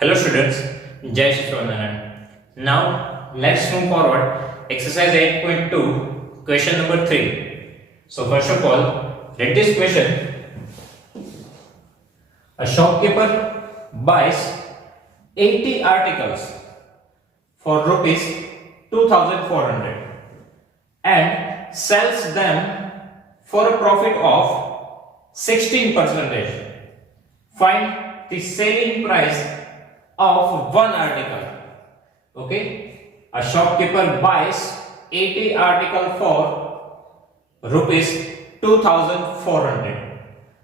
Hello students, Jai Shri Swaminarayan. Now let's move forward. Exercise 8.2, question number 3. So first of all, read this question. A shopkeeper buys 80 articles for rupees 2,400 and sells them for a profit of 16%. Find the selling price of one article. Okay, a shopkeeper buys 80 article for rupees 2,400.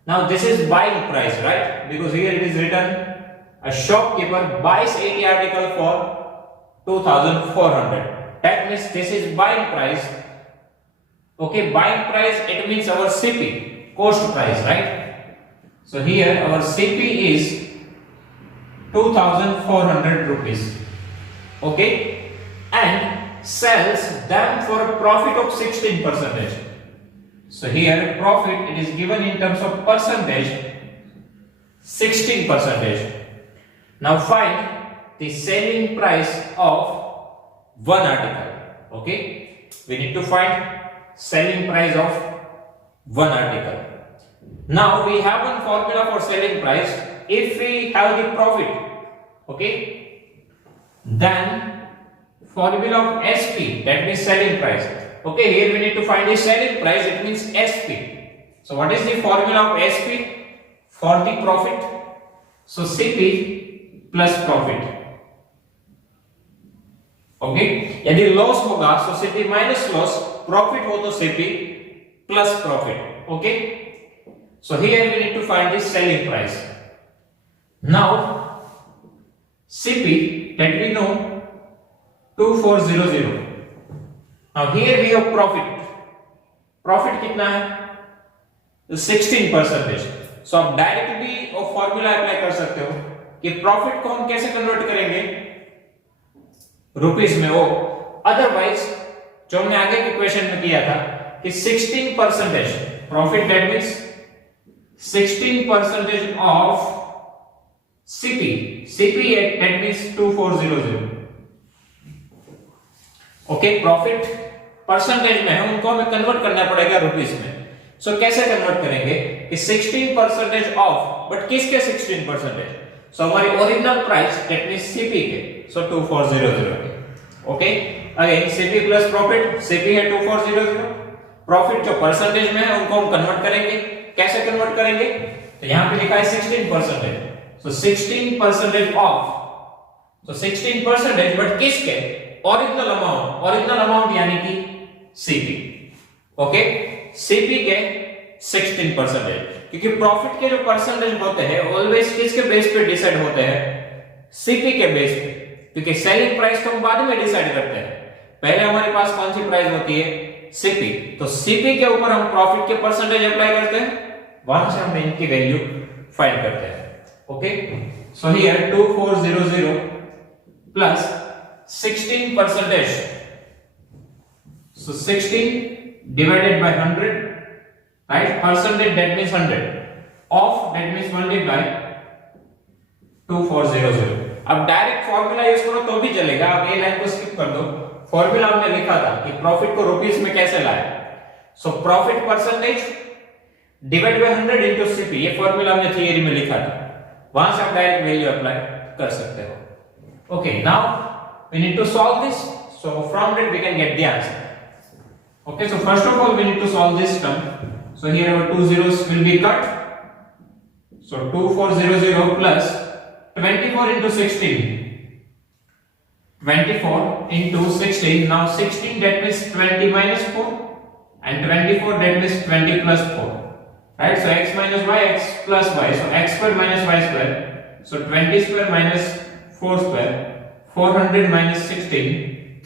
Now this is buying price, right? Because here it is written a shopkeeper buys 80 article for 2,400. That means this is buying price. Okay, buying price, it means our CP, cost price, right? So here our CP is 2,400 rupees. Okay, and sells them for a profit of 16%. So here profit, it is given in terms of percentage, 16%. Now find the selling price of one article. Okay, we need to find selling price of one article. Now we have one formula for selling price. If we have the profit, okay, then formula of SP, that means selling price. Okay, here we need to find the selling price, it means SP. So what is the formula of SP for the profit? So CP plus profit. Okay, यदि loss होगा तो CP minus loss, profit हो तो CP plus profit. Okay, so here we need to find the selling price. Now CP, that we know, 2400. Now here we have profit. Profit कितना है? 16%. So आप directly वो formula apply कर सकते हो कि प्रॉफिट को हम कैसे कन्वर्ट करेंगे रुपीस में. वो अदरवाइज जो हमने आगे के क्वेश्चन में किया था कि 16% profit, that means 16% of CP. CP that means 2400. Okay, profit percentage में है, उनको हमें कन्वर्ट करना पड़ेगा रुपीस में. सो कैसे कन्वर्ट करेंगे कि 16% ऑफ, बट किसके 16%? सो हमारी original price, that means CP के, सो 2400 के. Okay, again CP plus profit. CP है 2400, प्रॉफिट जो परसेंटेज में है उनको हम कन्वर्ट करेंगे. कैसे कन्वर्ट करेंगे? तो यहां पे लिखा है 16%. So 16% off. So 16%, but किसके? Original amount यानी कि CP. ओके, CP के 16%. क्योंकि प्रॉफिट के जो परसेंटेज होते हैं ऑलवेज किसके बेस पे डिसाइड होते हैं? CP के बेस पे. क्योंकि सेलिंग प्राइस तो हम बाद में डिसाइड करते हैं, पहले हमारे पास कौन सी प्राइस होती है? CP. तो CP के ऊपर हम प्रॉफिट के परसेंटेज अप्लाई करते हैं, वहां से हम इनकी वैल्यू फाइंड करते हैं. Okay, so here 2400 plus 16%. So 16 divided by 100, right? Percentage, that means 100. Off, that means multiply 2400. अब डायरेक्ट फॉर्मूला यूज करो तो भी चलेगा. आप ये लाइन को स्किप कर दो. फॉर्मूला हमने लिखा था कि प्रॉफिट को रुपीस में कैसे लाए. So profit percentage divide by 100 into CP, ये फॉर्मूला हमने थियरी में लिखा था, वहां से आप डायरेक्ट वैल्यू अप्लाई कर सकते हो. Okay, now we need to solve this. So from that we can get the answer. Okay, so first of all we need to solve this term. So here our 2 zeros will be cut. So 2400 plus 24 into 16. 24 into 16. Now 16, that means 20 minus 4, and 24, that means 20 plus 4. Right, so x minus y, x plus y, so x square minus y square, so 20 square minus 4 square, 400 minus 16,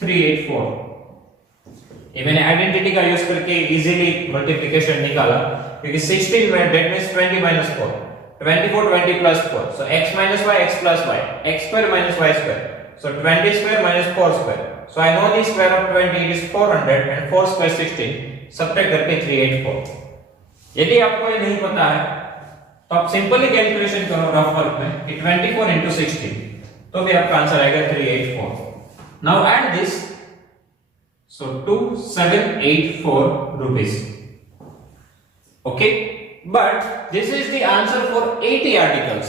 384. ये मैंने identity का use करके easily multiplication निकाला, क्योंकि 16 में that means 20 minus 4, 24 20 plus 4, so x minus y, x plus y, x square minus y square, so 20 square minus 4 square, so I know the square of 20 is 400 and 4 square 16, subtract करके 384. यदि आपको ये नहीं पता है तो आप सिंपली कैलकुलेशन करो रफ वर्क में कि 24 into 16, तो भी आपका आंसर आएगा 384। Now add this, so 2784 rupees। Okay, but this is the answer for 80 articles.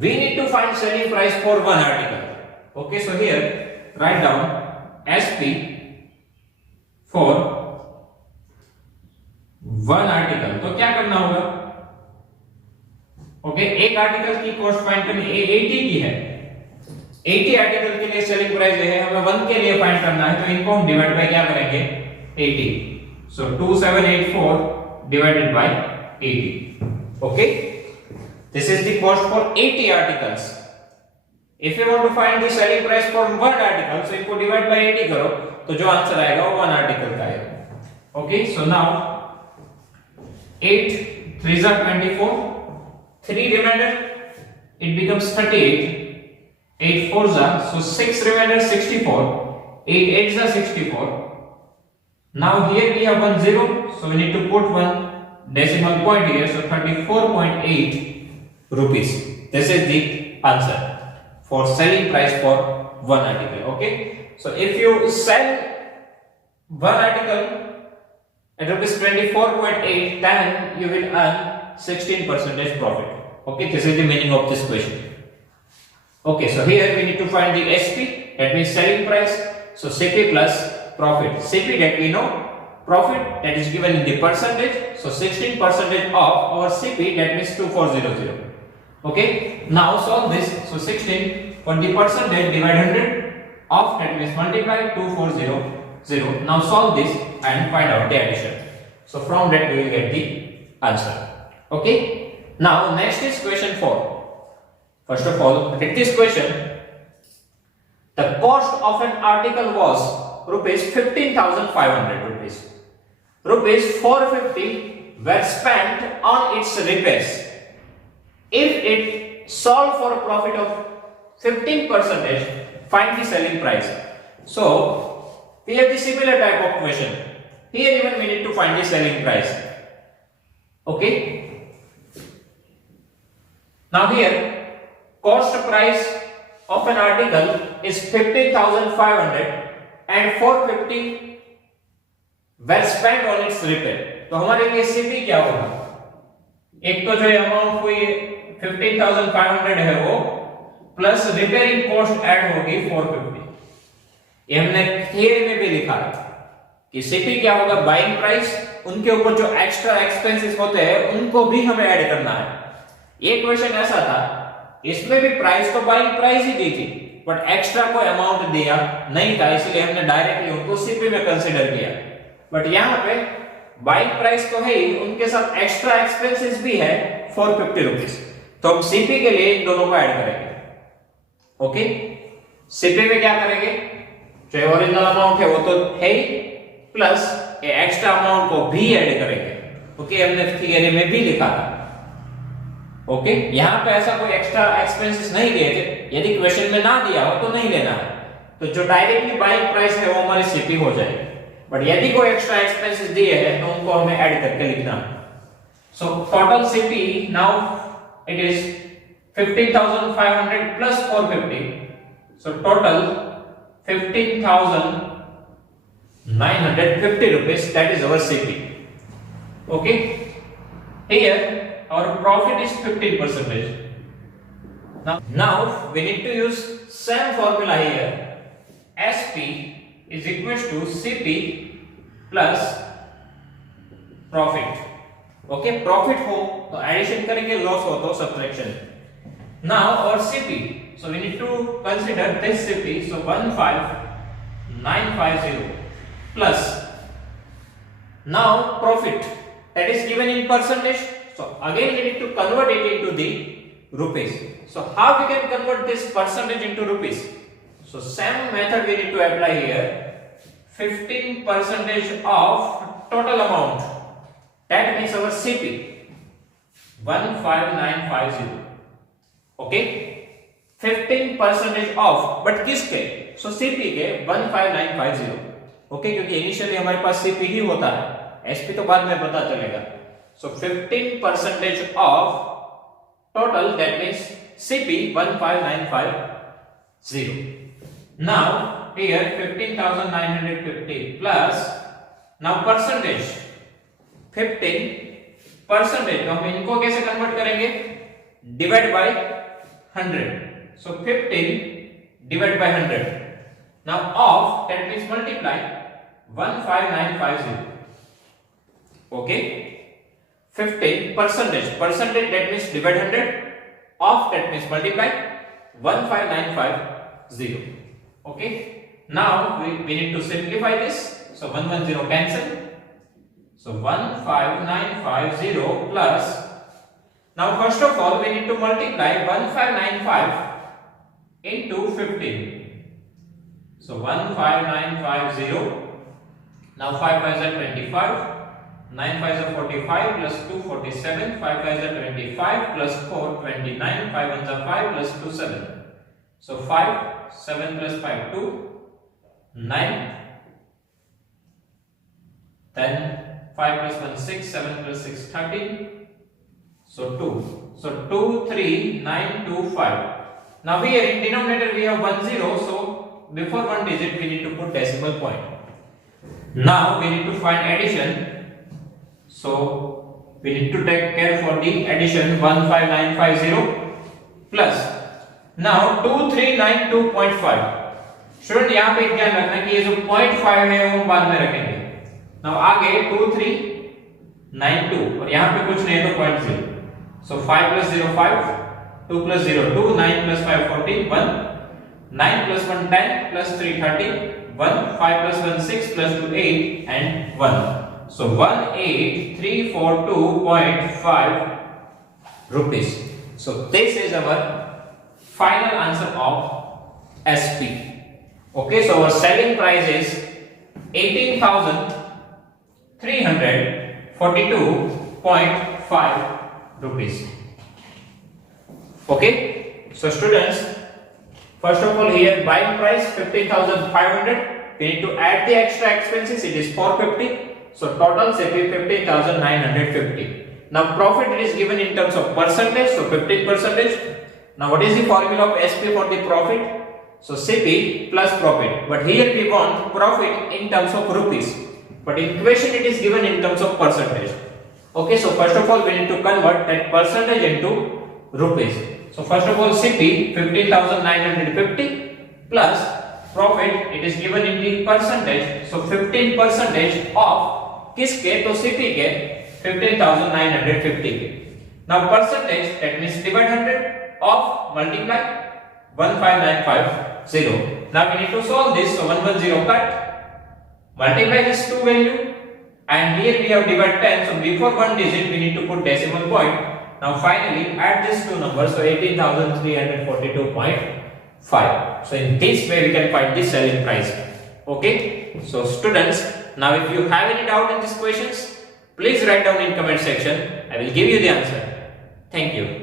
We need to find selling price for one article. Okay, so here write down SP for one article। तो क्या करना होगा? Okay, एक article की cost find करनी 80 की है। 80 article के लिए सेलिंग प्राइस है, हमें 1 के लिए फाइंड करना है, तो इनको हम डिवाइड बाय क्या करेंगे? 80। So 2784 divided by 80। Okay, this is the cost for 80 articles. If you want to find the selling price for one article, so इनको डिवाइड बाय 80 करो, तो जो आंसर आएगा वो वन आर्टिकल का आएगा। Okay, so now 8 3s are 24, 3 remainder, it becomes 38, 8 4s are, so 6 remainder 64, 8 8s are 64. Now here we have 1 0, so we need to put one decimal point here, so 34.8 rupees. This is the answer for selling price for one article. Okay, so if you sell one article at rupees 24.8, then you will earn 16% profit. Okay, this is the meaning of this question. Okay, so here we need to find the SP, that means selling price. So CP plus profit. CP that we know, profit that is given in the percentage. So 16% of our CP, that means 2400. Okay, now solve this. So 16 for the percentage divide 100 of, that means multiply 2400. Now solve this and find out the addition. So from that we will get the answer. Okay, now next is question 4. First of all, read this question. The cost of an article was rupees 15,500 rupees. Rupees 450 were spent on its repairs. If it sold for a profit of 15%, find the selling price. So we have the similar type of question. Here even we need to find the selling price. Okay. Now here cost price of an article is 15,500 and 450 were spent on its repair. तो हमारे लिए CP क्या होगा? एक तो जो amount हुई 15,500 है वो प्लस रिपेयरिंग कॉस्ट ऐड होगी 450। ये हमने थियरी में भी लिखा है कि CP क्या होगा? बाइंग प्राइस, उनके ऊपर जो एक्स्ट्रा एक्सपेंसेस होते हैं उनको भी हमें ऐड करना है। ये क्वेश्चन ऐसा था, इसमें भी प्राइस तो बाइंग प्राइस ही दी थी, बट एक्स्ट्रा कोई अमाउंट दिया नहीं था, इसलिए हमने डायरेक्टली उनको CP में कंसीडर किया। बट यहाँ पे बाइंग प्राइस तो है ही, उनके साथ एक्स्ट्रा एक्सपेंसेस भी है 450 रुपीज, तो हम CP के लिए इन दोनों को ऐड करेंगे। ओके, CP में क्या करेंगे? जो ओरिजिनल अमाउंट है वो तो है ही, प्लस ये एक्स्ट्रा अमाउंट को भी ऐड करेंगे। ओके, हमने थियरी में भी लिखा था। ओके, यहाँ पे ऐसा कोई एक्स्ट्रा एक्सपेंसेस नहीं दिए थे, यदि क्वेश्चन में ना दिया हो तो नहीं लेना है, तो जो डायरेक्टली बाइंग प्राइस है वो हमारी CP हो जाएगी। बट यदि कोई एक्स्ट्रा एक्सपेंसेस दिए हैं तो उनको हमें ऐड करके लिखना है। So total CP now it is 15,500 plus 450, so total 15,950 rupees, that is our CP. Okay, here our profit is 15%. Now we need to use same formula here. SP is equals to CP plus profit. Okay, profit हो तो addition करेंगे, loss हो तो subtraction. Now our CP, so we need to consider this CP, so 15950 plus now profit that is given in percentage, so again we need to convert it into the rupees. So how we can convert this percentage into rupees? So same method we need to apply here. 15% of total amount, that means our CP 15950. Okay, 15% of, but किसके? So CP के 15950. Okay, क्योंकि initially हमारे पास CP ही होता है, SP तो बाद में पता चलेगा। So 15% of total, that means CP 1595 0. Now here 15,950 plus, now percentage 15 percentage, तो हम इनको कैसे कन्वर्ट करेंगे? Divide by 100. So 15 divide by 100. Now of, that means multiply 15950. Okay, 15 percentage, percentage that means divide 100, of that means multiply 15950. Okay, now we need to simplify this. So 110 cancel. So 15950 plus, now first of all we need to multiply 1595 into 15. So 15950, now 5 5s are 25, 9 5s are 45 plus 2 47, 5 5s are 25 plus 4 29, 5 1s are 5 plus 2 7. So 5, 7 plus 5 2, 9, then 5 plus 1 6, 7 plus 6 13, so 2. So 2 3 9 2 5. Now here in denominator we have 1 0, so before one digit we need to put decimal point. Now we need to find addition, so we need to take care for the addition. 15950 plus, now 2392.5. Student यहाँ पे ध्यान रखना कि ये जो 0.5 है वो बाद में रखेंगे. नाउ आगे 2392 और यहाँ पे कुछ नहीं है तो 0.0. सो 5 plus 0 5, 2 plus 0 2, 9 plus 5 14, 1, 9 plus 1 10 plus 3 30, 1, 5 plus 1 6 plus 2 8 and 1. So 18342.5 rupees. So this is our final answer of SP. Okay, so our selling price is 18,342.5 rupees. Okay, so students, first of all here buying price 15,500. We need to add the extra expenses. It is 450. So total CP 15,950. Now profit it is given in terms of percentage. So 15%. Now what is the formula of SP for the profit? So CP plus profit. But here we want profit in terms of rupees. But in question it is given in terms of percentage. Okay, so first of all we need to convert that percentage into rupees. So first of all CP 15,950 plus profit it is given in the percentage. So 15% of किसके? तो CP के 15,950 के. Now percentage that means divide 100 of multiply 15950. Now we need to solve this. So 110 cut, multiply this two value, and here we have divide 10. So before one digit we need to put decimal point. Now finally add these two numbers. So 18,342.5. So in this way we can find the selling price. Okay. So students, now if you have any doubt in these questions, please write down in comment section. I will give you the answer. Thank you.